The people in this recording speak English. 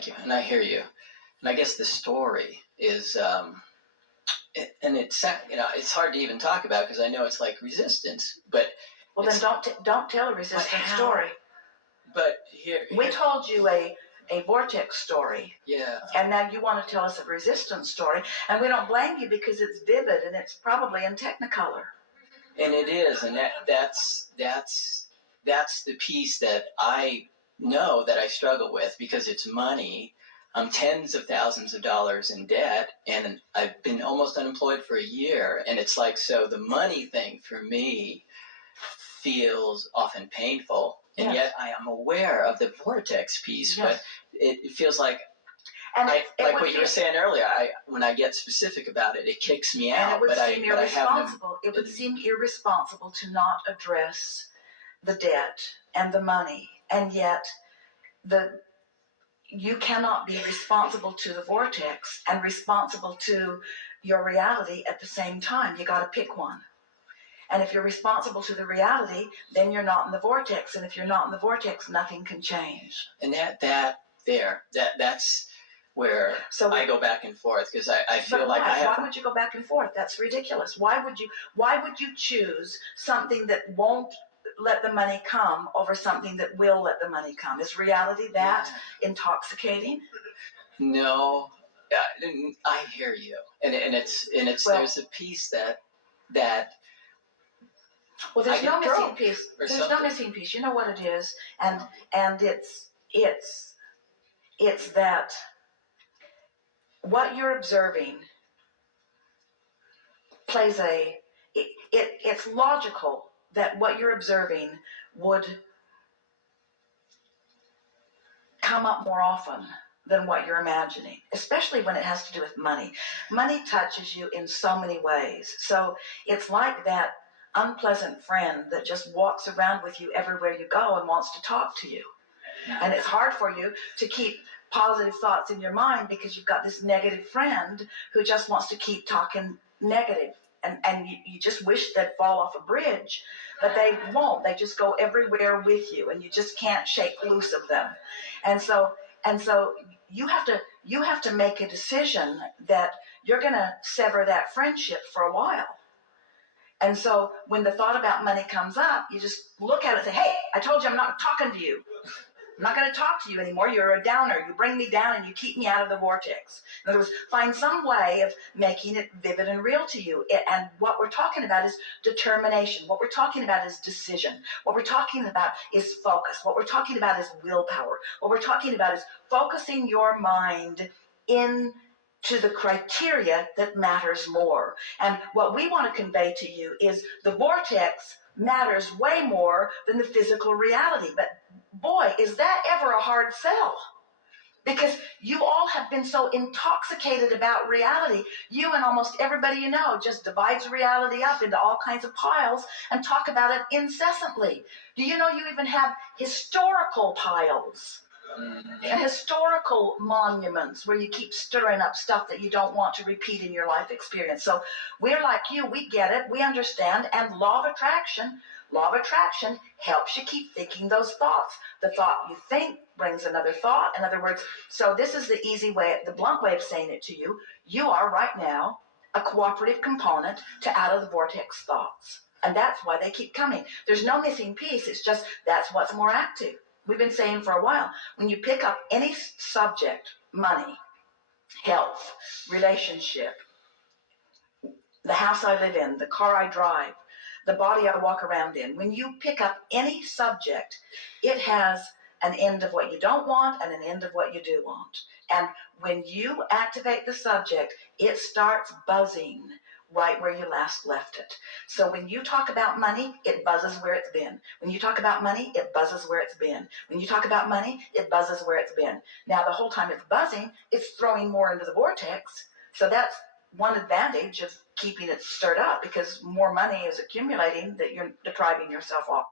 Thank you. And I hear you. And I guess the story is, and it's, it's hard to even talk about because I know it's like resistance, but. Well, then don't tell a resistance story. But we told you a vortex story. Yeah. And now you want to tell us a resistance story, and we don't blame you because it's vivid and it's probably in Technicolor. And it is, and that's the piece that I know that I struggle with because it's money. I'm tens of thousands of dollars in debt, and I've been almost unemployed for a year. And it's like, so the money thing for me feels often painful. And yet I am aware of the vortex piece, but it feels like, and like what you were saying earlier, when I get specific about it, it kicks me out. And it would seem irresponsible. It would seem irresponsible to not address the debt and the money, and yet you cannot be responsible to the vortex and responsible to your reality at the same time. You got to pick one. And if you're responsible to the reality, then you're not in the vortex. And if you're not in the vortex, nothing can change. And that's where I go back and forth because I feel like I have. Why would you go back and forth? That's ridiculous. Why would you choose something that won't let the money come over something that will let the money come? Is reality that intoxicating? No, I hear you, and it's there's a piece that. Well, there's no missing piece. There's no missing piece. You know what it is, and it's that what you're observing plays it's logical that what you're observing would come up more often than what you're imagining, especially when it has to do with money. Money touches you in so many ways. So it's like that unpleasant friend that just walks around with you everywhere you go and wants to talk to you. And it's hard for you to keep positive thoughts in your mind because you've got this negative friend who just wants to keep talking negative. And you just wish they'd fall off a bridge, but they won't. They just go everywhere with you, and you just can't shake loose of them. And so you have to make a decision that you're going to sever that friendship for a while. And so when the thought about money comes up, you just look at it and say, hey, I told you I'm not talking to you. I'm not going to talk to you anymore. You're a downer. You bring me down and you keep me out of the vortex. In other words, find some way of making it vivid and real to you. And what we're talking about is determination. What we're talking about is decision. What we're talking about is focus. What we're talking about is willpower. What we're talking about is focusing your mind into the criteria that matters more. And what we want to convey to you is the vortex matters way more than the physical reality. But boy, is that ever a hard sell. Because you all have been so intoxicated about reality. You and almost everybody you know just divides reality up into all kinds of piles and talk about it incessantly. Do you know you even have historical piles? And historical monuments where you keep stirring up stuff that you don't want to repeat in your life experience. So we're like you, we get it, we understand, and law of attraction helps you keep thinking those thoughts. The thought you think brings another thought. In other words, so this is the easy way, the blunt way of saying it to you. You are right now a cooperative component to out of the vortex thoughts. And that's why they keep coming. There's no missing piece. It's just that's what's more active. We've been saying for a while, when you pick up any subject, money, health, relationship, the house I live in, the car I drive, the body I walk around in, when you pick up any subject, it has an end of what you don't want and an end of what you do want. And when you activate the subject, it starts buzzing right where you last left it. So when you talk about money, it buzzes where it's been. When you talk about money, it buzzes where it's been. When you talk about money, it buzzes where it's been. Now, the whole time it's buzzing, it's throwing more into the vortex. So that's one advantage of keeping it stirred up, because more money is accumulating that you're depriving yourself of.